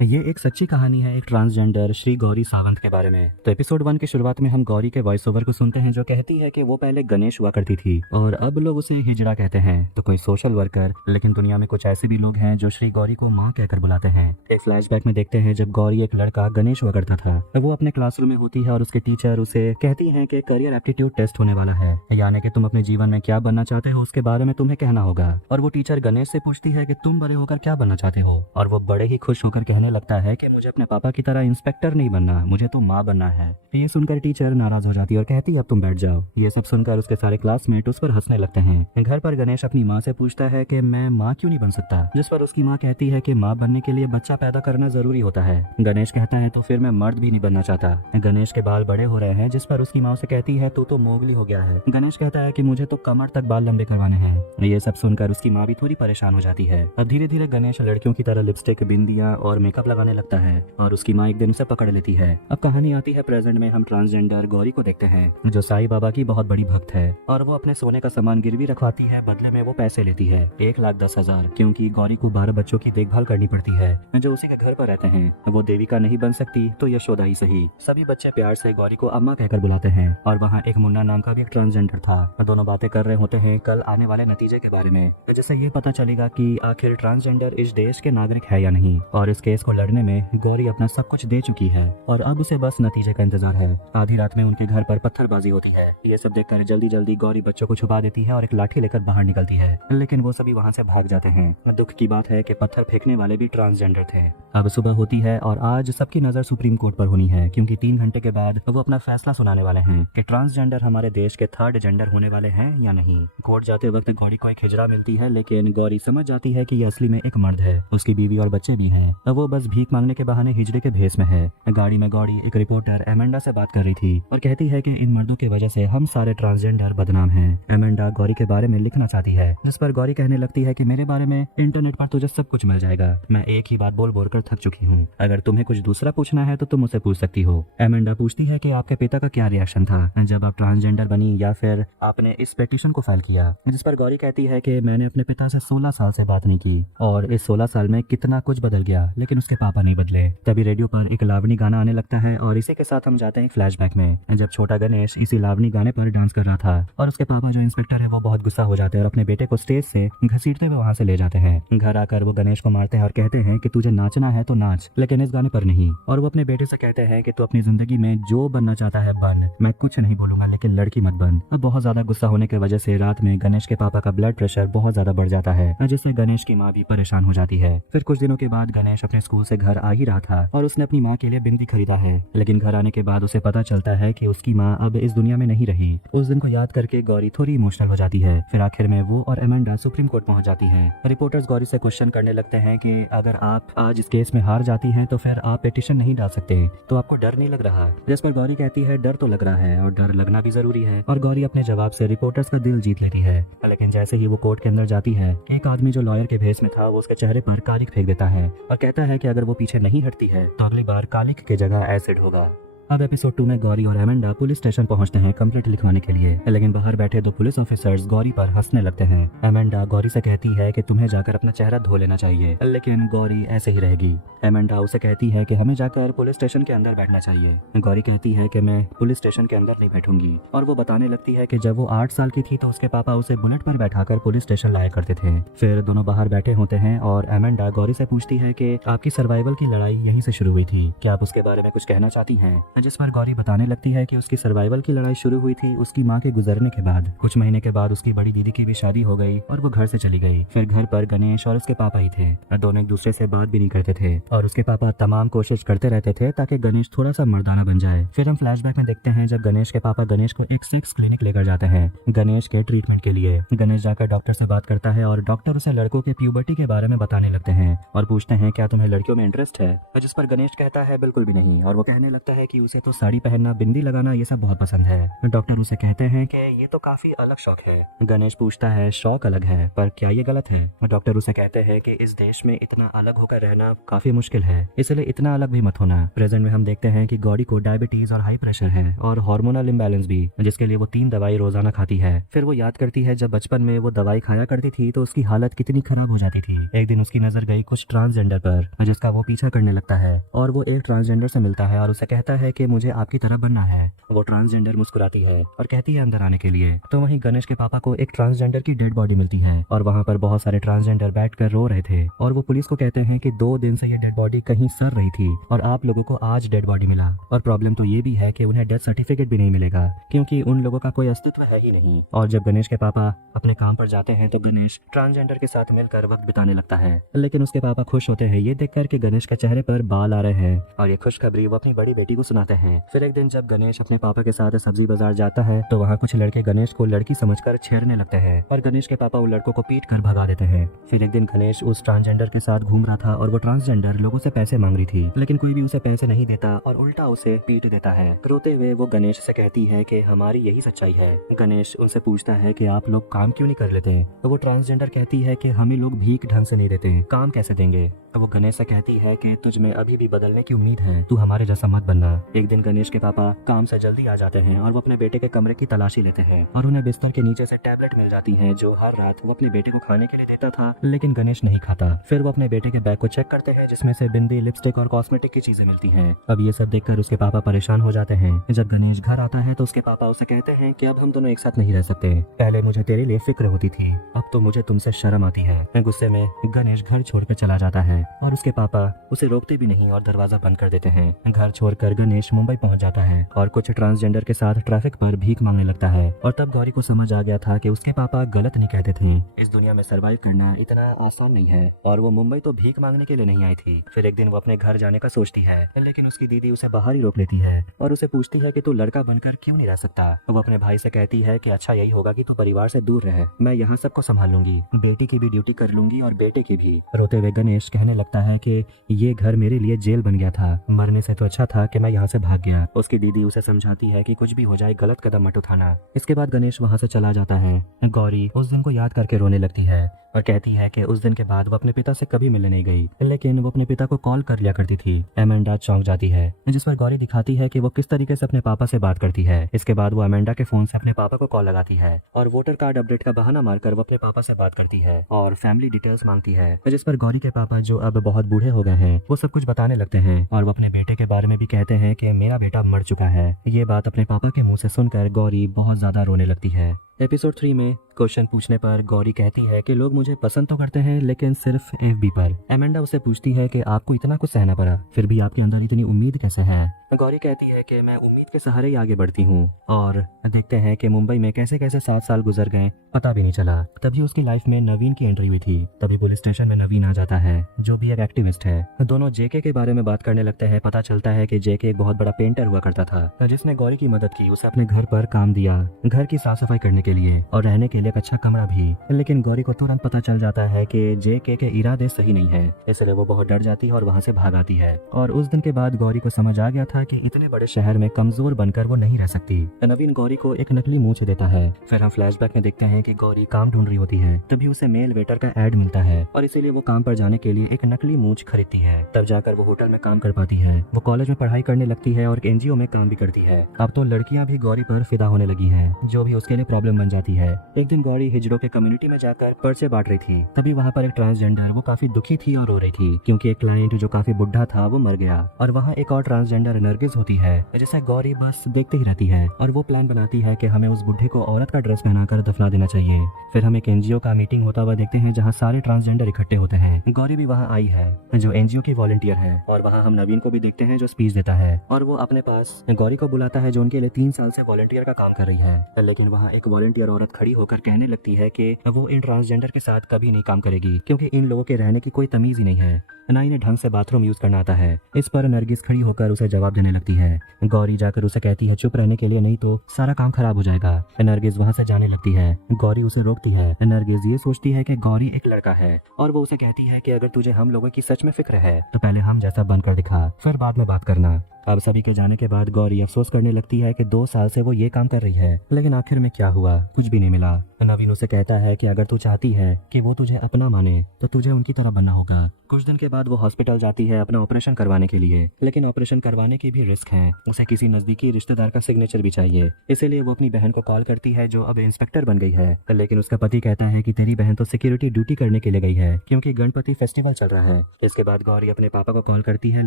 ये एक सच्ची कहानी है एक ट्रांसजेंडर श्री गौरी सावंत के बारे में। तो एपिसोड 1 की शुरुआत में हम गौरी के वॉइस ओवर को सुनते हैं जो कहती है कि वो पहले गणेश हुआ करती थी और अब लोग उसे हिजड़ा कहते हैं। तो कोई सोशल वर्कर, लेकिन दुनिया में कुछ ऐसे भी लोग हैं जो श्री गौरी को माँ कहकर बुलाते हैं। एक फ्लैशबैक में देखते हैं जब गौरी एक लड़का गणेश हुआ करता था। वो अपने क्लासरूम में होती है और उसके टीचर उसे कहती है कि करियर एप्टीट्यूड टेस्ट होने वाला है, यानी कि तुम अपने जीवन में क्या बनना चाहते हो उसके बारे में तुम्हें कहना होगा। और वो टीचर गणेश से पूछती है कि तुम बड़े होकर क्या बनना चाहते हो, और वो बड़े ही खुश होकर कहने लगता है कि मुझे अपने पापा की तरह इंस्पेक्टर नहीं बनना, मुझे तो माँ बनना है। ये सुनकर टीचर नाराज हो जाती है और कहती है अब तुम बैठ जाओ। ये सब सुनकर उसके सारे क्लासमेट उस पर हंसने लगते हैं। घर पर गणेश अपनी माँ से पूछता है कि मैं माँ क्यों नहीं बन सकता, जिस पर उसकी माँ कहती है कि माँ बनने के लिए बच्चा पैदा करना जरूरी होता है। गणेश कहता है तो फिर मैं मर्द भी नहीं बनना चाहता। गणेश के बाल बड़े हो रहे हैं, जिस पर उसकी माँ उसे कहती है तू तो मोगली हो गया है। गणेश कहता है कि मुझे तो कमर तक बाल लंबे करवाने हैं। ये सब सुनकर उसकी माँ भी थोड़ी परेशान हो जाती है। अब धीरे धीरे गणेश लड़कियों की तरह लिपस्टिक, बिंदियां और मेकअप लगाने लगता है और उसकी माँ एक दिन उसे पकड़ लेती है। अब कहानी आती है प्रेजेंट में। हम ट्रांसजेंडर गौरी को देखते हैं जो साईं बाबा की बहुत बड़ी भक्त है और वो अपने सोने का सामान गिरवी रखवाती है, बदले में वो पैसे लेती है 1,10,000, क्योंकि गौरी को 12 बच्चों की देखभाल करनी पड़ती है जो उसी के घर पर रहते हैं। वो देविका नहीं बन सकती तो यशोदा ही सही। सभी बच्चे प्यार से गौरी को अम्मा कहकर बुलाते हैं और वहाँ एक मुन्ना नाम का भी एक ट्रांसजेंडर था। दोनों बातें कर रहे होते हैं कल आने वाले नतीजे के बारे में, जिससे ये पता चलेगा कि आखिर ट्रांसजेंडर इस देश के नागरिक है या नहीं। और इस केस को लड़ने में गौरी अपना सब कुछ दे चुकी है और अब उसे बस नतीजे का इंतजार है। आधी रात में उनके घर पर पत्थरबाजी होती है। ये सब देखकर जल्दी जल्दी गौरी बच्चों को छुपा देती है और एक लाठी लेकर बाहर निकलती है, लेकिन वो सभी वहाँ से भाग जाते हैं। दुख की बात है कि पत्थर फेंकने वाले भी ट्रांसजेंडर थे। अब सुबह होती है और आज सबकी नजर सुप्रीम कोर्ट पर होनी है, क्योंकि 3 घंटे के बाद वो अपना फैसला सुनाने वाले हैं कि ट्रांसजेंडर हमारे देश के 3rd जेंडर होने वाले हैं या नहीं। कोर्ट जाते वक्त गौरी को एक हिजड़ा मिलती है, लेकिन गौरी समझ जाती है कि ये असली में एक मर्द है। उसकी बीवी और बच्चे भी हैं। वो बस भीख मांगने के बहाने हिजड़े के भेस में है। गाड़ी में गौरी एक रिपोर्टर एमेंडा से बात कर रही थी और कहती है कि इन मर्दों की वजह से हम सारे ट्रांसजेंडर बदनाम हैं। एमेंडा गौरी के बारे में लिखना चाहती है, जिस पर गौरी कहने लगती है कि मेरे बारे में इंटरनेट पर तुझे सब कुछ मिल जाएगा। मैं एक ही बात बोल बोल कर थक चुकी हूँ। अगर तुम्हें कुछ दूसरा पूछना है तो तुम मुझसे पूछ सकती हो। एमेंडा पूछती है कि आपके पिता का क्या रिएक्शन था जब आप ट्रांसजेंडर बनी या फिर आपने इस पिटीशन को फाइल किया, जिस पर गौरी कहती है कि मैंने अपने पिता से 16 साल से बात नहीं की और इस 16 साल में कितना कुछ बदल गया, लेकिन उसके पापा नहीं बदले। तभी रेडियो पर एक लावणी गाना आने लगता है और इसी के साथ हम जाते हैं फ्लैशबैक में, जब छोटा गणेश इसी लावणी गाने पर डांस कर रहा था और उसके पापा जो इंस्पेक्टर है वो बहुत गुस्सा हो जाते हैं और अपने बेटे को स्टेज से घसीटते हुए वहाँ से ले जाते हैं। घर आकर वो गणेश को मारते हैं और कहते हैं कि तुझे नाचना है तो नाच, लेकिन इस गाने पर नहीं। और वो अपने बेटे से कहते हैं कि तू अपनी जिंदगी में जो बनना चाहता है बन, मैं कुछ नहीं बोलूंगा, लेकिन लड़की मत बन। अब बहुत ज्यादा गुस्सा होने की वजह से रात में गणेश के पापा का ब्लड प्रेशर बहुत ज्यादा बढ़ जाता है, जिससे गणेश की माँ भी परेशान हो जाती है। फिर कुछ दिनों के बाद गणेश अपने स्कूल से घर आ ही रहा था और उसने अपनी माँ के लिए बिंदी खरीदा है, लेकिन घर आने के बाद उसे पता चलता है कि उसकी माँ अब इस दुनिया में नहीं रही। उस दिन को याद करके गौरी थोड़ी इमोशनल हो जाती है। फिर आखिर में वो और एमेंडा सुप्रीम कोर्ट पहुंच जाती हैं। रिपोर्टर्स गौरी से क्वेश्चन करने लगते हैं कि अगर आप आज इस केस में हार जाती हैं तो फिर आप पिटीशन नहीं डाल सकते, तो आपको डर नहीं लग रहा? जिस पर गौरी कहती है डर तो लग रहा है और डर लगना भी जरूरी है। और गौरी अपने जवाब से रिपोर्टर्स का दिल जीत लेती है, लेकिन जैसे ही वो कोर्ट के अंदर जाती है एक आदमी जो लॉयर के भेस में था वो उसके चेहरे पर कालिक फेंक देता है और कहता है कि अगर वो पीछे नहीं हटती है तो अगली बार कालिक की जगह एसिड होगा। अब एपिसोड 2 में गौरी और एमेंडा पुलिस स्टेशन पहुंचते हैं कंप्लेंट लिखवाने के लिए, लेकिन बाहर बैठे 2 पुलिस ऑफिसर्स गौरी पर हंसने लगते हैं। एमेंडा गौरी से कहती है कि तुम्हें जाकर अपना चेहरा धो लेना चाहिए, लेकिन गौरी ऐसे ही रहेगी। एमेंडा उसे कहती है कि हमें जाकर पुलिस स्टेशन के अंदर बैठना चाहिए। गौरी कहती है कि मैं पुलिस स्टेशन के अंदर नहीं बैठूंगी और वो बताने लगती है कि जब वो 8 साल की थी तो उसके पापा उसे बुलेट पर बैठाकर पुलिस स्टेशन लाया करते थे। फिर दोनों बाहर बैठे होते हैं और एमेंडा गौरी से पूछती है कि आपकी सर्वाइवल की लड़ाई यहीं से शुरू हुई थी, क्या आप उसके बारे में कुछ कहना चाहती हैं? जिस पर गौरी बताने लगती है कि उसकी सर्वाइवल की लड़ाई शुरू हुई थी उसकी माँ के गुजरने के बाद। कुछ महीने के बाद उसकी बड़ी दीदी की भी शादी हो गई और वो घर से चली गई। फिर घर पर गणेश और उसके पापा ही थे। दोनों एक दूसरे से बात भी नहीं करते थे और उसके पापा तमाम कोशिश करते रहते थे ताकि गणेश थोड़ा सा मर्दाना बन जाए। फिर हम फ्लैशबैक में देखते हैं जब गणेश के पापा गणेश को एक सेक्स क्लिनिक लेकर जाते हैं गणेश के ट्रीटमेंट के लिए। गणेश जाकर डॉक्टर से बात करता है और डॉक्टर उसे लड़कों के प्यूबर्टी के बारे में बताने लगते हैं और पूछते हैं क्या तुम्हें लड़कियों में इंटरेस्ट है, जिस पर गणेश कहता है बिल्कुल भी नहीं और वो कहने लगता है कि उसे तो साड़ी पहनना, बिंदी लगाना ये सब बहुत पसंद है। डॉक्टर उसे कहते हैं कि ये तो काफी अलग शौक है। गणेश पूछता है शौक अलग है पर क्या ये गलत है? डॉक्टर उसे कहते हैं कि इस देश में इतना अलग होकर रहना काफी मुश्किल है, इसलिए इतना अलग भी मत होना। प्रेजेंट में हम देखते हैं कि गौरी को डायबिटीज और हाई प्रेशर है और हार्मोनल इम्बैलेंस भी, जिसके लिए वो 3 दवाई रोजाना खाती है। फिर वो याद करती है जब बचपन में वो दवाई खाया करती थी तो उसकी हालत कितनी खराब हो जाती थी। एक दिन उसकी नजर गई कुछ ट्रांसजेंडर पर जिसका वो पीछा करने लगता है और वो एक ट्रांसजेंडर से मिलता है और उसे कहता है कि मुझे आपकी तरह बनना है। वो ट्रांसजेंडर मुस्कुराती है और कहती है अंदर आने के लिए। तो वहीं गणेश के पापा को एक ट्रांसजेंडर की डेड बॉडी मिलती है और वहाँ पर बहुत सारे ट्रांसजेंडर बैठकर रो रहे थे और वो पुलिस को कहते हैं कि 2 दिन से ये डेड बॉडी कहीं सड़ रही थी और आप लोगों को आज डेड बॉडी मिला। और प्रॉब्लम तो ये भी है कि उन्हें डेथ सर्टिफिकेट भी नहीं मिलेगा क्योंकि उन लोगों का कोई अस्तित्व है ही नहीं। और जब गणेश के पापा अपने काम पर जाते हैं तो गणेश ट्रांसजेंडर के साथ मिलकर वक्त बिताने लगता है, लेकिन उसके पापा खुश होते हैं ये देखकर कि गणेश के चेहरे पर बाल आ रहे हैं और ये खुशखबरी वो अपनी बड़ी बेटी को सुनाते हैं। फिर एक दिन जब गणेश अपने पापा के साथ सब्जी बाजार जाता है तो वहाँ कुछ लड़के गणेश को लड़की समझकर छेड़ने लगते हैं और गणेश के पापा उन लड़कों को पीट कर भगा देते हैं। फिर एक दिन गणेश उस ट्रांसजेंडर के साथ घूम रहा था और वो ट्रांसजेंडर लोगों से पैसे मांग रही थी, लेकिन कोई भी उसे पैसे नहीं देता और उल्टा उसे पीट देता है। रोते हुए वो गणेश से कहती है कि हमारी यही सच्चाई है। गणेश उनसे पूछता है कि आप लोग काम क्यों नहीं कर लेते? तो वो ट्रांसजेंडर कहती है कि हमें लोग भीख ढंग से नहीं देते, काम कैसे देंगे? तो वो गणेश से कहती है कि तुझ में अभी भी बदलने की उम्मीद है, तू हमारे जैसा मत बनना। एक दिन गणेश के पापा काम से जल्दी आ जाते हैं और वो अपने बेटे के कमरे की तलाशी लेते हैं और उन्हें बिस्तर के नीचे से टैबलेट मिल जाती है जो हर रात वो अपने बेटे को खाने के लिए देता था, लेकिन गणेश नहीं खाता। फिर वो अपने बेटे के बैग को चेक करते हैं जिसमें से बिंदी, लिपस्टिक और कॉस्मेटिक की चीजें मिलती हैं। अब ये सब देखकर उसके पापा परेशान हो जाते हैं। जब गणेश घर आता है तो उसके पापा उसे कहते हैं कि अब हम दोनों एक साथ नहीं रह सकते, पहले मुझे तेरे लिए फिक्र होती थी, अब तो मुझे तुमसे शर्म आती है। गुस्से में गणेश घर छोड़कर चला जाता है और उसके पापा उसे रोकते भी नहीं और दरवाजा बंद कर देते हैं। घर छोड़कर गणेश मुंबई पहुंच जाता है और कुछ ट्रांसजेंडर के साथ ट्रैफिक पर भीख मांगने लगता है। और तब गौरी को समझ आ गया था कि उसके पापा गलत नहीं कहते थे, इस दुनिया में सरवाइव करना इतना आसान नहीं है और वो मुंबई तो भीख मांगने के लिए नहीं आई थी। फिर एक दिन वो अपने घर जाने का सोचती है, लेकिन उसकी दीदी उसे बाहर ही रोक लेती है और उसे पूछती है कि तू लड़का बनकर क्यों नहीं रह सकता? वो अपने भाई से कहती है कि अच्छा यही होगा कि तू परिवार से दूर रहे, मैं यहाँ सबको संभाल लूंगी, बेटी की भी ड्यूटी कर लूंगी और बेटे की भी। रोते हुए गणेश कहने लगता है कि ये घर मेरे लिए जेल बन गया था, मरने से तो अच्छा था कि मैं यहाँ से भाग गया। उसकी दीदी उसे समझाती है कि कुछ भी हो जाए गलत कदम मत उठाना। इसके बाद गणेश वहाँ से चला जाता है। गौरी उस दिन को याद करके रोने लगती है और कहती है कि उस दिन के बाद वो अपने पिता से कभी मिलने नहीं गई, लेकिन वो अपने पिता को कॉल कर लिया करती थी। एमेंडा चौंक जाती है, जिस पर गौरी दिखाती है कि वो किस तरीके से अपने पापा से बात करती है। इसके बाद वो एमेंडा के फोन से अपने पापा को कॉल लगाती है और वोटर कार्ड अपडेट का बहाना मारकर वो अपने पापा से बात करती है और फैमिली डिटेल्स मांगती है, जिस पर गौरी के पापा जो अब बहुत बूढ़े हो गए हैं वो सब कुछ बताने लगते हैं और वो अपने बेटे के बारे में भी कहते हैं कि मेरा बेटा मर चुका है। ये बात अपने पापा के मुंह से सुनकर गौरी बहुत ज्यादा रोने लगती है। एपिसोड 3 में क्वेश्चन पूछने पर गौरी कहती है कि लोग मुझे पसंद तो करते हैं लेकिन सिर्फ एफबी पर। एमेंडा उससे पूछती है कि आपको इतना कुछ सहना पड़ा, फिर भी आपके अंदर इतनी उम्मीद कैसे है? गौरी कहती है कि मैं उम्मीद के सहारे ही आगे बढ़ती हूँ और देखते हैं कि मुंबई में कैसे कैसे 7 साल गुजर गए पता भी नहीं चला। तभी उसकी लाइफ में नवीन की एंट्री हुई थी। तभी पुलिस स्टेशन में नवीन आ जाता है जो भी एक एक्टिविस्ट है। दोनों जेके के बारे में बात करने लगते हैं। पता चलता है कि जेके एक बहुत बड़ा पेंटर हुआ करता था जिसने गौरी की मदद की, उसे अपने घर पर काम दिया, घर की साफ सफाई करने के लिए और रहने के लिए एक अच्छा कमरा भी। लेकिन गौरी को तुरंत पता चल जाता है कि जेके के इरादे सही नहीं है, इसलिए वो बहुत डर जाती है और वहाँ से भाग आती है। और उस दिन के बाद गौरी को समझ आ गया था कि इतने बड़े शहर में कमजोर बनकर वो नहीं रह सकती। नवीन गौरी को एक नकली मूंछ देता है। फिर हम फ्लैशबैक में देखते हैं कि गौरी काम ढूंढ रही होती है, तभी उसे मेल वेटर का एड मिलता है और इसीलिए वो काम पर जाने के लिए एक नकली मूंछ खरीदती है। तब जाकर वो होटल में काम कर पाती है। वो कॉलेज में पढ़ाई करने लगती है और एनजीओ में काम भी करती है। अब तो लड़कियां भी गौरी पर फिदा होने लगी हैं, जो भी उसके लिए प्रॉब्लम बन जाती है। एक दिन गौरी हिजड़ों के कम्युनिटी में जाकर पर्चे बांट रही थी। तभी वहाँ पर एक ट्रांसजेंडर, वो काफी दुखी थी और रो रही थी क्योंकि एक क्लाइंट जो काफी बुढ़ा था वो मर गया। और वहाँ एक और ट्रांसजेंडर नरगिस होती है जिसे गौरी बस देखते ही रहती है और वो प्लान बनाती है कि हमें उस बुढ़े को औरत का ड्रेस पहनाकर दफना देना चाहिए। फिर हम एक एनजीओ का मीटिंग होता हुआ देखते हैं जहाँ सारे ट्रांसजेंडर इकट्ठे होते हैं। गौरी भी वहाँ आई है जो एनजीओ की वॉलंटियर है और वहाँ हम नवीन को भी देखते हैं जो स्पीच देता है और वो अपने पास गौरी को बुलाता है जो उनके लिए 3 साल से वॉलंटियर का काम कर रही है। लेकिन वहाँ एक वॉलंटियर औरत खड़ी होकर कहने लगती है कि वो इन ट्रांसजेंडर के साथ कभी नहीं काम करेगी क्योंकि इन लोगों के रहने की कोई तमीज ही नहीं है, ना इन्हें ढंग से बाथरूम यूज करना आता है। इस पर नरगिस खड़ी होकर उसे जवाब देने लगती है। गौरी जाकर उसे कहती है चुप रहने के लिए, नहीं तो सारा काम खराब हो जाएगा। नरगिस वहाँ से जाने लगती है। गौरी उसे रोकती है। नरगिस ये सोचती है कि गौरी एक लड़का है और वो उसे कहती है कि अगर तुझे हम लोगों की सच में फिक्र है तो पहले हम जैसा बनकर दिखा, फिर बाद में बात करना। अब सभी के जाने के बाद गौरी अफसोस करने लगती है कि 2 साल से वो ये काम कर रही है, लेकिन आखिर में क्या हुआ, कुछ भी नहीं मिला। नवीन उसे कहता है कि अगर तू चाहती है कि वो तुझे अपना माने तो तुझे उनकी तरह बनना होगा। कुछ दिन के बाद वो हॉस्पिटल जाती है अपना ऑपरेशन करवाने के लिए, लेकिन ऑपरेशन करवाने की भी रिस्क है। उसे किसी नजदीकी रिश्तेदार का सिग्नेचर भी चाहिए, इसीलिए वो अपनी बहन को कॉल करती है जो अब इंस्पेक्टर बन गई है। लेकिन उसका पति कहता है कि तेरी बहन तो सिक्योरिटी ड्यूटी करने के लिए गई है क्योंकि गणपति फेस्टिवल चल रहा है। इसके बाद गौरी अपने पापा को कॉल करती है,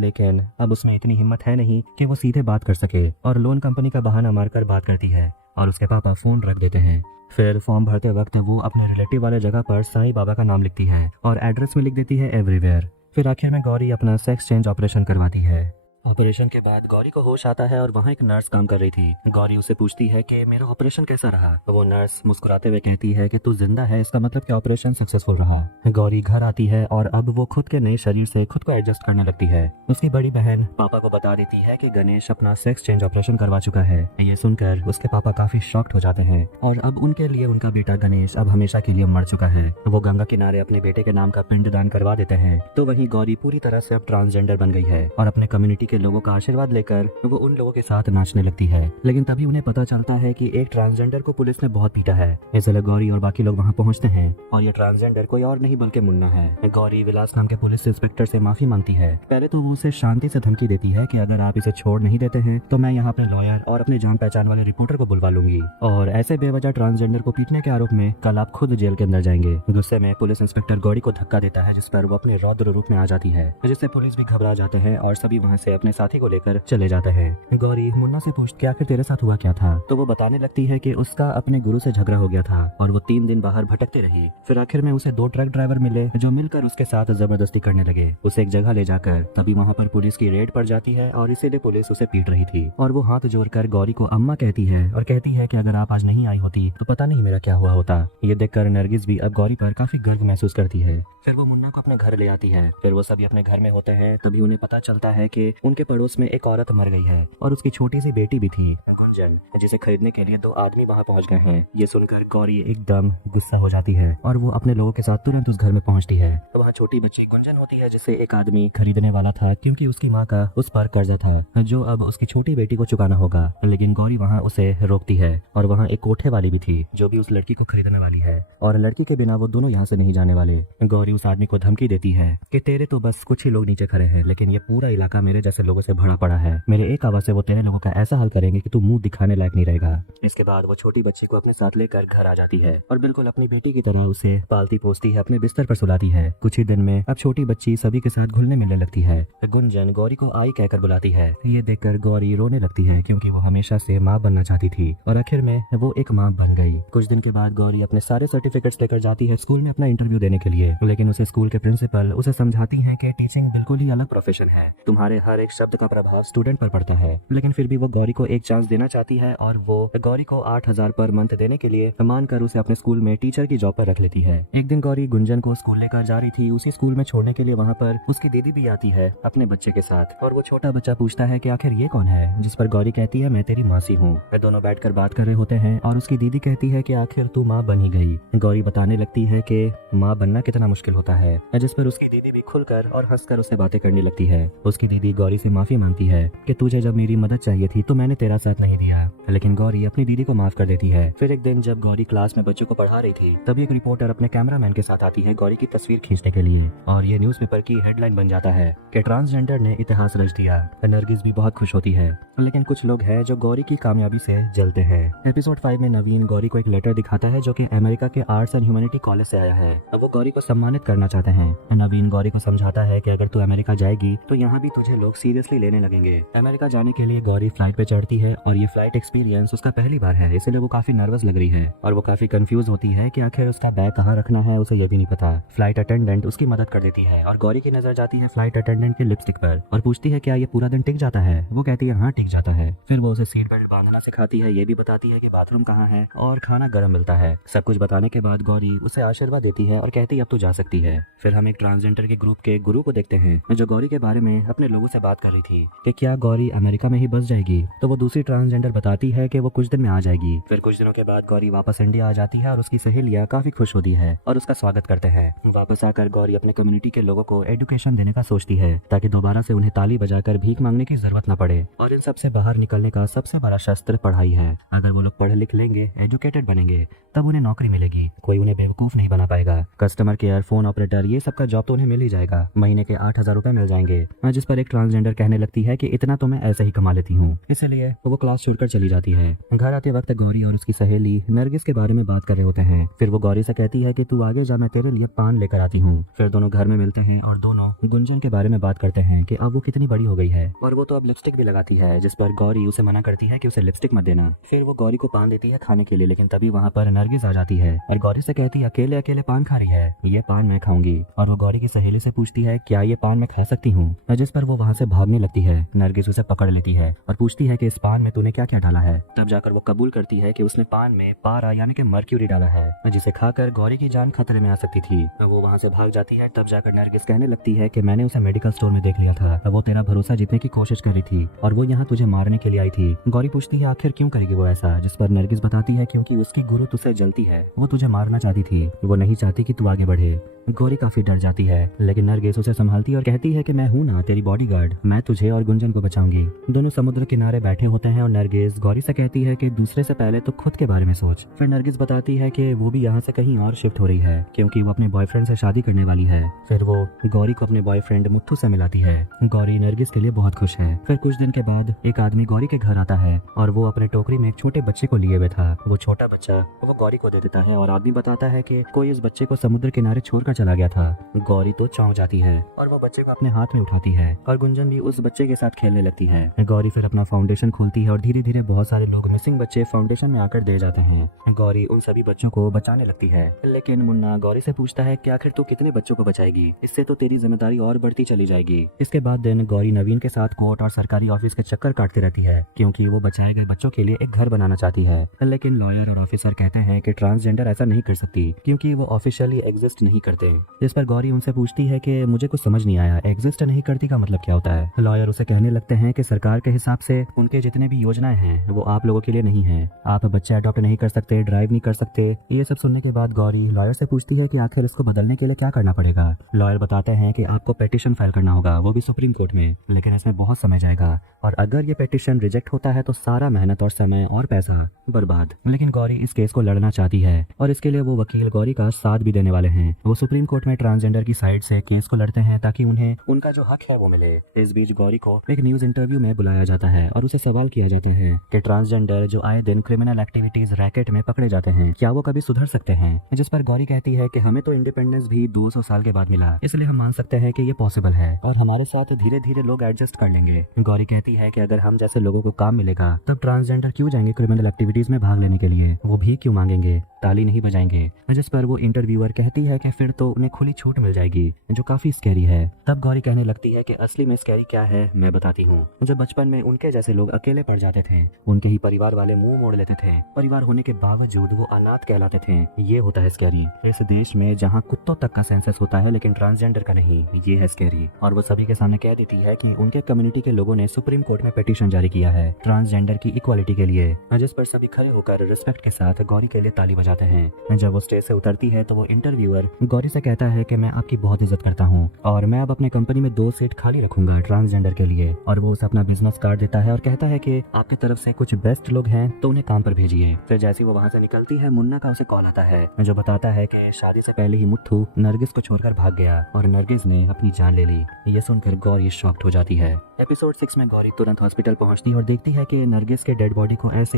लेकिन अब उसमें इतनी हिम्मत है नहीं कि वो सीधे बात कर सके और लोन कंपनी का बहाना मारकर बात करती है और उसके पापा फोन रख देते हैं। फिर फॉर्म भरते वक्त वो अपने रिलेटिव वाले जगह पर साईं बाबा का नाम लिखती है और एड्रेस में लिख देती है एवरीवेयर। फिर आखिर में गौरी अपना सेक्स चेंज ऑपरेशन करवाती है। ऑपरेशन के बाद गौरी को होश आता है और वहाँ एक नर्स काम कर रही थी। गौरी उससे पूछती है कि मेरा ऑपरेशन कैसा रहा। वो नर्स मुस्कुराते हुए कहती है कि तू जिंदा है, इसका मतलब कि ऑपरेशन सक्सेसफुल रहा। गौरी घर आती है और अब वो खुद के नए शरीर से खुद को एडजस्ट करने लगती है। उसकी बड़ी बहन पापा को बता देती है कि गणेश अपना सेक्स चेंज ऑपरेशन करवा चुका है। ये सुनकर उसके पापा काफी शॉक्ड हो जाते हैं और अब उनके लिए उनका बेटा गणेश अब हमेशा के लिए मर चुका है। वो गंगा किनारे अपने बेटे के नाम का पिंडदान करवा देते हैं। तो वहीं गौरी पूरी तरह से अब ट्रांसजेंडर बन गई है और अपने कम्युनिटी के लोगों का आशीर्वाद लेकर वो उन लोगों के साथ नाचने लगती है। लेकिन तभी उन्हें पता चलता है कि एक ट्रांसजेंडर को पुलिस ने बहुत पीटा है। इसलिए गौरी और बाकी लोग वहां पहुंचते हैं और ये ट्रांसजेंडर कोई और नहीं बल्कि मुन्ना है। गौरी विलास नाम के पुलिस इंस्पेक्टर से माफी मांगती है। पहले तो वो उसे शांति से धमकी देती है कि अगर आप इसे छोड़ नहीं देते हैं तो मैं यहाँ पे लॉयर और अपने जान पहचान वाले रिपोर्टर को बुलवा लूंगी और ऐसे बेवजह ट्रांसजेंडर को पीटने के आरोप में कल आप खुद जेल के अंदर जाएंगे। गुस्से में पुलिस इंस्पेक्टर गौरी को धक्का देता है जिस पर वो अपने रौद्र रूप में आ जाती है, जिससे पुलिस भी घबरा जाते हैं और सभी वहाँ से अपने साथी को लेकर चले जाते हैं। गौरी मुन्ना से पूछती कि आखिर तेरे साथ हुआ क्या था, तो वो बताने लगती है कि उसका अपने गुरु से झगड़ा हो गया था और वो 3 दिन बाहर भटकते रही। फिर आखिर में उसे 2 ट्रक ड्राइवर मिले जो मिलकर उसके साथ जबरदस्ती करने लगे। उसे एक जगह ले जाकर तभी वहाँ पर पुलिस की रेड पड़ जाती है और इसीलिए पुलिस उसे पीट रही थी और वो हाथ जोड़कर गौरी को अम्मा कहती है और कहती है कि अगर आप आज नहीं आई होती तो पता नहीं मेरा क्या हुआ होता। ये देखकर नरगिस भी अब गौरी पर काफी गर्व महसूस करती है। फिर वो मुन्ना को अपने घर ले आती है। फिर वो सभी अपने घर में होते हैं, तभी उन्हें पता चलता है कि उनके पड़ोस में एक औरत मर गई है और उसकी छोटी सी बेटी भी थी गुंजन, जिसे खरीदने के लिए 2 आदमी वहाँ पहुँच गए हैं। ये सुनकर गौरी एकदम गुस्सा हो जाती है और वो अपने लोगों के साथ तुरंत उस घर में पहुँचती है। वहाँ छोटी बच्ची गुंजन होती है जिसे एक आदमी खरीदने वाला था क्योंकि उसकी माँ का उस पर कर्जा था जो अब उसकी छोटी बेटी को चुकाना होगा। लेकिन गौरी वहाँ उसे रोकती है और वहाँ एक कोठे वाली भी थी जो भी उस लड़की को खरीदने वाली है और लड़की के बिना वो दोनों यहाँ से नहीं जाने वाले। गौरी उस आदमी को धमकी देती है कि तेरे तो बस कुछ ही लोग नीचे खड़े हैं, लेकिन ये पूरा इलाका मेरे जैसे लोगों से भरा पड़ा है। मेरे एक आवाज से वो तेरे लोगों का ऐसा हाल करेंगे कि तू मुंह दिखाने लायक नहीं रहेगा। इसके बाद वो छोटी बच्ची को अपने साथ लेकर घर आ जाती है और बिल्कुल अपनी बेटी की तरह उसे पालती पोसती है, अपने बिस्तर पर सुलाती है। कुछ ही दिन में अब छोटी बच्ची सभी के साथ घुलने मिलने लगती है। गुंजन गौरी को आई कहकर बुलाती है। ये देखकर गौरी रोने लगती है क्योंकि वो हमेशा से माँ बनना चाहती थी और आखिर में वो एक माँ बन गई। कुछ दिन के बाद गौरी अपने सारे सर्टिफिकेट्स लेकर जाती है स्कूल में अपना इंटरव्यू देने के लिए, लेकिन उसे स्कूल के प्रिंसिपल उसे समझाती हैं कि टीचिंग बिल्कुल ही अलग प्रोफेशन है, तुम्हारे हर एक शब्द का प्रभाव स्टूडेंट पर पड़ता है। लेकिन फिर भी वो गौरी को एक चांस देना चाहती है और वो गौरी को 8,000 पर मंथ देने के लिए मानकर उसे अपने स्कूल में टीचर की जॉब पर रख लेती है। एक दिन गौरी गुंजन को स्कूल लेकर जा रही थी, उसी स्कूल में छोड़ने के लिए वहाँ पर उसकी दीदी भी आती है अपने बच्चे के साथ और वो छोटा बच्चा पूछता है कि आखिर ये कौन है, जिस पर गौरी कहती है मैं तेरी मासी हूँ। वे दोनों बैठकर बात कर रहे होते हैं और उसकी दीदी कहती है कि आखिर तू माँ बन ही गई। गौरी बताने लगती है कि माँ बनना कितना मुश्किल होता है, जिस पर उसकी दीदी भी खुलकर और हंसकर उससे बातें करने लगती है। उसकी दीदी गौरी से माफी मांगती है कि तुझे जब मेरी मदद चाहिए थी तो मैंने तेरा साथ नहीं दिया, लेकिन गौरी अपनी दीदी को माफ कर देती है। फिर एक दिन जब गौरी क्लास में बच्चों को पढ़ा रही थी तभी एक रिपोर्टर अपने कैमरामैन के साथ आती है गौरी की तस्वीर खींचने के लिए और ये न्यूज़पेपर की हेडलाइन बन जाता है कि ट्रांसजेंडर ने इतिहास रच दिया। नरगिस भी बहुत खुश होती है, लेकिन कुछ लोग हैं जो गौरी की कामयाबी से जलते हैं। एपिसोड 5 में नवीन गौरी को एक लेटर दिखाता है जो कि अमेरिका के आर्ट्स एंड ह्यूमैनिटी कॉलेज से आया है। अब वो गौरी को सम्मानित करना चाहते हैं। नवीन गौरी को समझाता है कि अगर तू अमेरिका जाएगी तो यहाँ भी तुझे लोग सीरियसली लेने लगेंगे। अमेरिका जाने के लिए गौरी फ्लाइट पे चढ़ती है और ये फ्लाइट एक्सपीरियंस उसका पहली बार है, इसलिए वो काफी नर्वस लग रही है और वो काफी कंफ्यूज होती है कि आखिर उसका बैग कहाँ रखना है, उसे ये भी नहीं पता। फ्लाइट अटेंडेंट उसकी मदद कर देती है और गौरी की नजर जाती है फ्लाइट अटेंडेंट के लिपस्टिक पर और पूछती है क्या ये पूरा दिन टिक जाता है। वो कहती है हाँ टिक जाता है। फिर वो उसे सीट बेल्ट बांधना सिखाती है, ये भी बताती है कि बाथरूम कहाँ है और खाना गर्म मिलता है। सब कुछ बताने के बाद गौरी उसे आशीर्वाद देती है और कहती अब तू जा सकती है। फिर हम एक ट्रांसजेंडर के ग्रुप के गुरु को देखते हैं जो गौरी के बारे में अपने लोगों से बात कर रही थी कि क्या गौरी अमेरिका में ही बस जाएगी। तो वो दूसरी ट्रांसजेंडर बताती है कि वो कुछ दिन में आ जाएगी। फिर कुछ दिनों के बाद गौरी वापस इंडिया आ जाती है और उसकी सहेलियां काफी खुश होती है और उसका स्वागत करते हैं। वापस आकर गौरी अपने कम्युनिटी के लोगों को एजुकेशन देने का सोचती है ताकि दोबारा से उन्हें ताली बजाकर भीख मांगने की जरूरत न पड़े। और इन सबसे बाहर निकलने का सबसे बड़ा शस्त्र पढ़ाई है। अगर वो लोग पढ़ लिख लेंगे, एजुकेटेड बनेंगे, तब उन्हें नौकरी मिलेगी। कोई उन्हें बेवकूफ नहीं बना पाएगा। कस्टमर केयर, फोन ऑपरेटर, ये सब का जॉब तो उन्हें मिल ही जाएगा। महीने के 8,000 रुपए मिल जाएंगे। जिस पर एक ट्रांसजेंडर कहने लगती है कि इतना तो मैं ऐसे ही कमा लेती हूँ। इसलिए वो क्लास छोड़कर चली जाती है। घर आते वक्त गौरी और उसकी सहेली नरगिस के बारे में बात कर रहे होते हैं। फिर वो गौरी से कहती है कि तू आगे जा, मैं तेरे लिए पान लेकर आती हूँ। फिर दोनों घर में मिलते हैं और दोनों गुंजन के बारे में बात करते हैं कि अब वो कितनी बड़ी हो गई है और वो तो अब लिपस्टिक भी लगाती है, जिस पर गौरी उसे मना करती है कि उसे लिपस्टिक मत देना। फिर वो गौरी को पान देती है खाने के लिए, लेकिन तभी वहाँ पर नरगिस आ जाती है और गौरी से कहती है अकेले अकेले पान खा रही है, ये पान मैं खाऊंगी। और वो गौरी की सहेली से पूछती है क्या ये पान मैं खा सकती हूँ, जिस पर वो वहाँ से भागने लगती है। नरगिस उसे पकड़ लेती है और पूछती है कि इस पान में तूने क्या क्या डाला है। तब जाकर वो कबूल करती है कि उसने पान में पारा यानी कि मर्क्यूरी डाला है, जिसे खाकर गौरी की जान खतरे में आ सकती थी। वो वहाँ से भाग जाती है। तब जाकर नरगिस कहने लगती है कि मैंने उसे मेडिकल स्टोर में देख लिया था, वो तेरा भरोसा जीतने की कोशिश कर रही थी और वो यहाँ तुझे मारने के लिए आई थी। गौरी पूछती है आखिर क्यों करेगी वो ऐसा, जिस पर नरगिस बताती है क्योंकि उसकी गुरु तुझसे जलती है, वो तुझे मारना चाहती थी, वो नहीं चाहती कि तू आगे बढ़े। गौरी काफी डर जाती है, लेकिन नरगिस उसे संभालती है और कहती है कि मैं हूँ ना तेरी बॉडीगार्ड, मैं तुझे और गुंजन को बचाऊंगी। दोनों समुद्र किनारे बैठे होते हैं और नरगिस गौरी से कहती है कि दूसरे से पहले तो खुद के बारे में सोच। फिर नरगिस बताती है कि वो भी यहाँ से कहीं और शिफ्ट हो रही है क्योंकि वो अपने बॉयफ्रेंड से शादी करने वाली है। फिर वो गौरी को अपने बॉयफ्रेंड मुत्थू से मिलाती है। गौरी नरगिस के लिए बहुत खुश है। फिर कुछ दिन के बाद एक आदमी गौरी के घर आता है और वो अपने टोकरी में एक छोटे बच्चे को लिए हुए था। वो छोटा बच्चा वो गौरी को दे देता है और आदमी बताता है कि कोई इस बच्चे को समुद्र किनारे छोड़कर चला गया था। गौरी तो चौंक जाती है और वो बच्चे को अपने हाथ में उठाती है और गुंजन भी उस बच्चे के साथ खेलने लगती है। गौरी फिर अपना फाउंडेशन खोलती है और धीरे धीरे बहुत सारे लोग मिसिंग बच्चे फाउंडेशन में आकर दे जाते हैं। गौरी उन सभी बच्चों को बचाने लगती है, लेकिन मुन्ना गौरी से पूछता है कि आखिर तू कितने बच्चों को बचाएगी, इससे तो तेरी जिम्मेदारी और बढ़ती चली जाएगी। इसके बाद दिन गौरी नवीन के साथ कोर्ट और सरकारी ऑफिस के चक्कर काटती रहती है क्योंकि वो बचाए गए बच्चों के लिए एक घर बनाना चाहती है। लेकिन लॉयर और ऑफिसर कहते हैं कि ट्रांसजेंडर ऐसा नहीं कर सकती क्योंकि वो ऑफिशियली एग्जिस्ट नहीं करते। जिस पर गौरी उनसे पूछती है कि मुझे कुछ समझ नहीं आया, एग्जिस्ट नहीं करती का मतलब क्या होता है। लॉयर उसे कहने लगते हैं कि सरकार के हिसाब से उनके जितने भी योजनाएं हैं वो आप लोगों के लिए नहीं है, आप बच्चे अडॉप्ट नहीं कर सकते, ड्राइव नहीं कर सकते। ये सब सुनने के बाद गौरी लॉयर से पूछती है कि आखिर इसको बदलने के लिए क्या करना पड़ेगा। लॉयर बताते हैं कि आपको पेटिशन फाइल करना होगा, वो भी सुप्रीम कोर्ट में, लेकिन इसमें बहुत समय जाएगा और अगर ये पेटिशन रिजेक्ट होता है तो सारा मेहनत और समय और पैसा बर्बाद। लेकिन गौरी इस केस को लड़ना चाहती है और इसके लिए वो वकील गौरी का साथ भी देने वाले हैं। वो सुप्रीम कोर्ट में ट्रांसजेंडर की साइड से केस को लड़ते हैं ताकि उन्हें उनका जो हक है वो मिले। इस बीच गौरी को एक न्यूज इंटरव्यू में बुलाया जाता है और उसे सवाल किया जाते हैं कि ट्रांसजेंडर जो आए दिन क्रिमिनल एक्टिविटीज रैकेट में पकड़े जाते हैं, क्या वो कभी सुधर सकते हैं। जिस पर गौरी कहती है कि हमें तो इंडिपेंडेंस भी 200 साल के बाद मिला, इसलिए हम मान सकते हैं कि ये पॉसिबल है और हमारे साथ धीरे धीरे लोग एडजस्ट कर लेंगे। गौरी कहती है कि अगर हम जैसे लोगों को काम मिलेगा तब ट्रांसजेंडर क्यों जाएंगे क्रिमिनल एक्टिविटीज में भाग लेने के लिए, वो भी क्यों मांगेंगे, ताली नहीं बजाएंगे। जिस पर वो इंटरव्यूअर कहती है कि फिर तो उन्हें खुली छूट मिल जाएगी, जो काफी स्कैरी है। तब गौरी कहने लगती है कि असली में स्कैरी क्या है मैं बताती हूँ। जब बचपन में उनके जैसे लोग अकेले पड़ जाते थे, उनके ही परिवार वाले मुंह मोड़ लेते थे, परिवार होने के बावजूद वो अनाथ कहलाते थे, ये होता है स्कैरी। इस देश में जहाँ कुत्तों तक का सेंसस होता है लेकिन ट्रांसजेंडर का नहीं, ये है स्कैरी। और वो सभी के सामने कह देती है कि उनके कम्युनिटी के लोगों ने सुप्रीम कोर्ट में पिटीशन जारी किया है ट्रांसजेंडर की इक्वालिटी के लिए, जिस पर सभी खड़े होकर रिस्पेक्ट के साथ गौरी के लिए ताली बजाते हैं। जब वो स्टेज से उतरती है तो वो इंटरव्यूअर गौरी से कहता है कि मैं आपकी बहुत इज्जत करता हूँ और मैं अब अपने कंपनी में 2 सीट खाली रखूंगा ट्रांसजेंडर के लिए। और वो उसे अपना बिजनेस कार्ड देता है और कहता है कि आपकी तरफ से कुछ बेस्ट लोग हैं तो उन्हें काम पर भेजिए। फिर जैसे वो वहाँ से निकलती है, मुन्ना का उसे कॉल आता है जो बताता है कि शादी से पहले ही मुत्थू नरगिस को छोड़कर भाग गया और नरगिस ने अपनी जान ले ली। ये सुनकर गौरी शॉक्ड हो जाती है। एपिसोड 6 में गौरी तुरंत हॉस्पिटल पहुंचती है और देखती है कि नरगिस के डेड बॉडी को ऐसे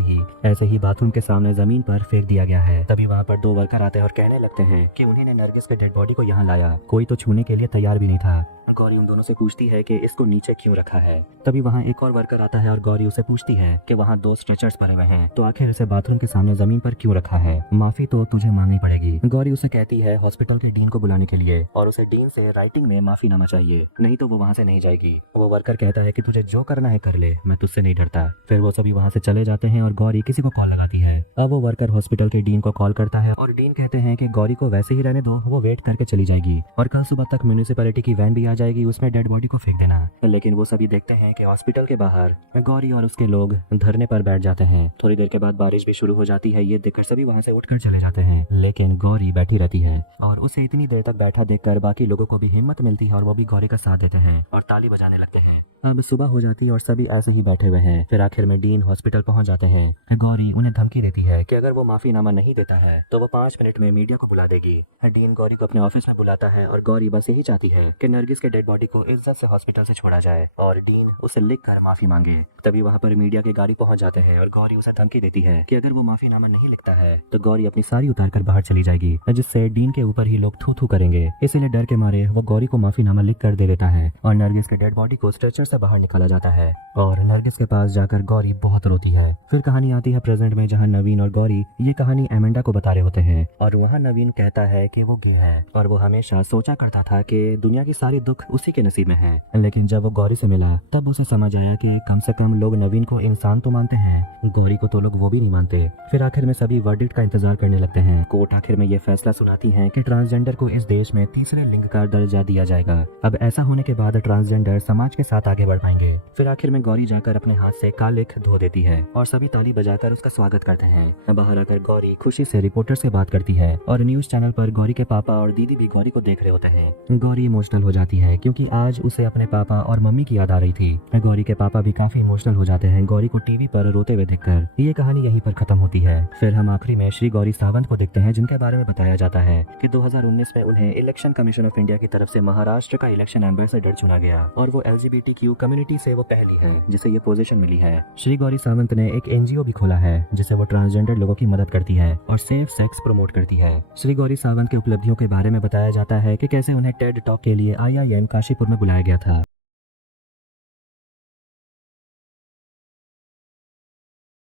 ही बाथरूम के सामने जमीन पर फेंक दिया गया है। तभी वहाँ पर 2 वर्कर आते हैं और कहने लगते हैं कि उन्होंने नरगिस के डेड बॉडी को यहाँ लाया, कोई तो छूने के लिए तैयार भी नहीं था। गौरी उन दोनों से पूछती है कि इसको नीचे क्यों रखा है। तभी वहाँ एक और वर्कर आता है और गौरी उसे पूछती है कि वहाँ 2 स्ट्रेचर्स पड़े हुए हैं, तो आखिर इसे बाथरूम के सामने जमीन पर क्यों रखा है। माफी तो तुझे मांगनी पड़ेगी। गौरी उसे कहती है हॉस्पिटल के डीन को बुलाने के लिए, और उसे डीन से राइटिंग में माफीनामा चाहिए, नहीं तो वो वहाँ से नहीं जाएगी। वो वर्कर कहता है कि तुझे जो करना है कर ले, मैं तुझसे नहीं डरता। फिर वो सभी वहाँ से चले जाते हैं और गौरी किसी को कॉल लगाती है। अब वो वर्कर हॉस्पिटल के डीन को कॉल करता है और डीन कहते हैं कि गौरी को वैसे ही रहने दो, वो वेट करके चली जाएगी और कल सुबह तक म्यूनिसिपैलिटी की वैन भी आ जाएगी, उसमें डेड बॉडी को फेंक देना। लेकिन वो सभी देखते हैं कि हॉस्पिटल के बाहर गौरी और उसके लोग धरने पर बैठ जाते हैं। थोड़ी देर के बाद बारिश भी शुरू हो जाती है। ये देखकर सभी वहाँ से उठकर चले जाते हैं, लेकिन गौरी बैठी रहती है और उसे इतनी देर तक बैठा देखकर बाकी लोगों को भी हिम्मत मिलती है और वो भी गौरी का साथ देते हैं और ताली बजाने लगते हैं। अब सुबह हो जाती है और सभी ऐसे ही बैठे हुए हैं। फिर आखिर में डीन हॉस्पिटल पहुंच जाते हैं। गौरी उन्हें धमकी देती है कि अगर वो माफीनामा नहीं देता है तो वो 5 मिनट में मीडिया को बुला देगी। डीन गौरी को अपने ऑफिस में बुलाता है और गौरी बस यही चाहती है कि नरगिस के डेड बॉडी को इज्जत से हॉस्पिटल से छोड़ा जाए और डीन उसे लिख कर माफी मांगे। तभी वहाँ पर मीडिया के गाड़ी पहुंच जाते हैं और गौरी उसे धमकी देती है कि अगर वो माफीनामा नहीं लिखता है तो गौरी अपनी साड़ी उतार कर बाहर चली जाएगी, जिससे डीन के ऊपर ही लोग थू थू करेंगे। इसीलिए डर के मारे वो गौरी को माफीनामा लिख कर दे देता है और नरगिस के डेड बॉडी को स्ट्रेचर से बाहर निकाला जाता है और नरगिस के पास जाकर गौरी बहुत रोती है। फिर कहानी आती है प्रेजेंट में, जहाँ नवीन और गौरी ये कहानी एमेंडा को बता रहे होते हैं और वहाँ नवीन कहता है कि वो गे है और वो हमेशा सोचा करता था कि दुनिया की सारी दुख उसी के नसीब में है। लेकिन जब वो गौरी से मिला तब उसे समझ आया कि कम से कम लोग नवीन को इंसान तो मानते हैं, गौरी को तो लोग वो भी नहीं मानते। फिर आखिर में सभी वर्डिक्ट का इंतजार करने लगते हैं। कोर्ट आखिर में ये फैसला सुनाती है कि ट्रांसजेंडर को इस देश में तीसरे लिंग का दर्जा दिया जाएगा। अब ऐसा होने के बाद ट्रांसजेंडर समाज के साथ आगे बढ़ पाएंगे। फिर आखिर में गौरी जाकर अपने हाथ से कालिख धो देती है और सभी ताली बजाकर उसका स्वागत करते हैं। बाहर आकर गौरी खुशी से रिपोर्टर से बात करती है और न्यूज चैनल पर गौरी के पापा और दीदी भी गौरी को देख रहे होते हैं। गौरी इमोशनल हो जाती है क्योंकि आज उसे अपने पापा और मम्मी की याद आ रही थी। गौरी के पापा भी काफी इमोशनल हो जाते हैं गौरी को टीवी पर रोते हुए देखकर। ये कहानी यहीं पर खत्म होती है। फिर हम आखिरी में श्री गौरी सावंत को देखते हैं, जिनके बारे में बताया जाता है कि 2019 में उन्हें इलेक्शन कमीशन ऑफ इंडिया की तरफ से महाराष्ट्र का इलेक्शन एम्बेसडर चुना गया और वो LGBTQ कम्युनिटी से वो पहली है जिसे ये पोजीशन मिली है। श्री गौरी सावंत ने एक NGO भी खोला है जिसे वो ट्रांसजेंडर लोगों की मदद करती है और सेफ सेक्स प्रमोट करती है। श्री गौरी सावंत के उपलब्धियों के बारे में बताया जाता है कि कैसे उन्हें टेड टॉक के लिए IIM काशीपुर में बुलाया गया था।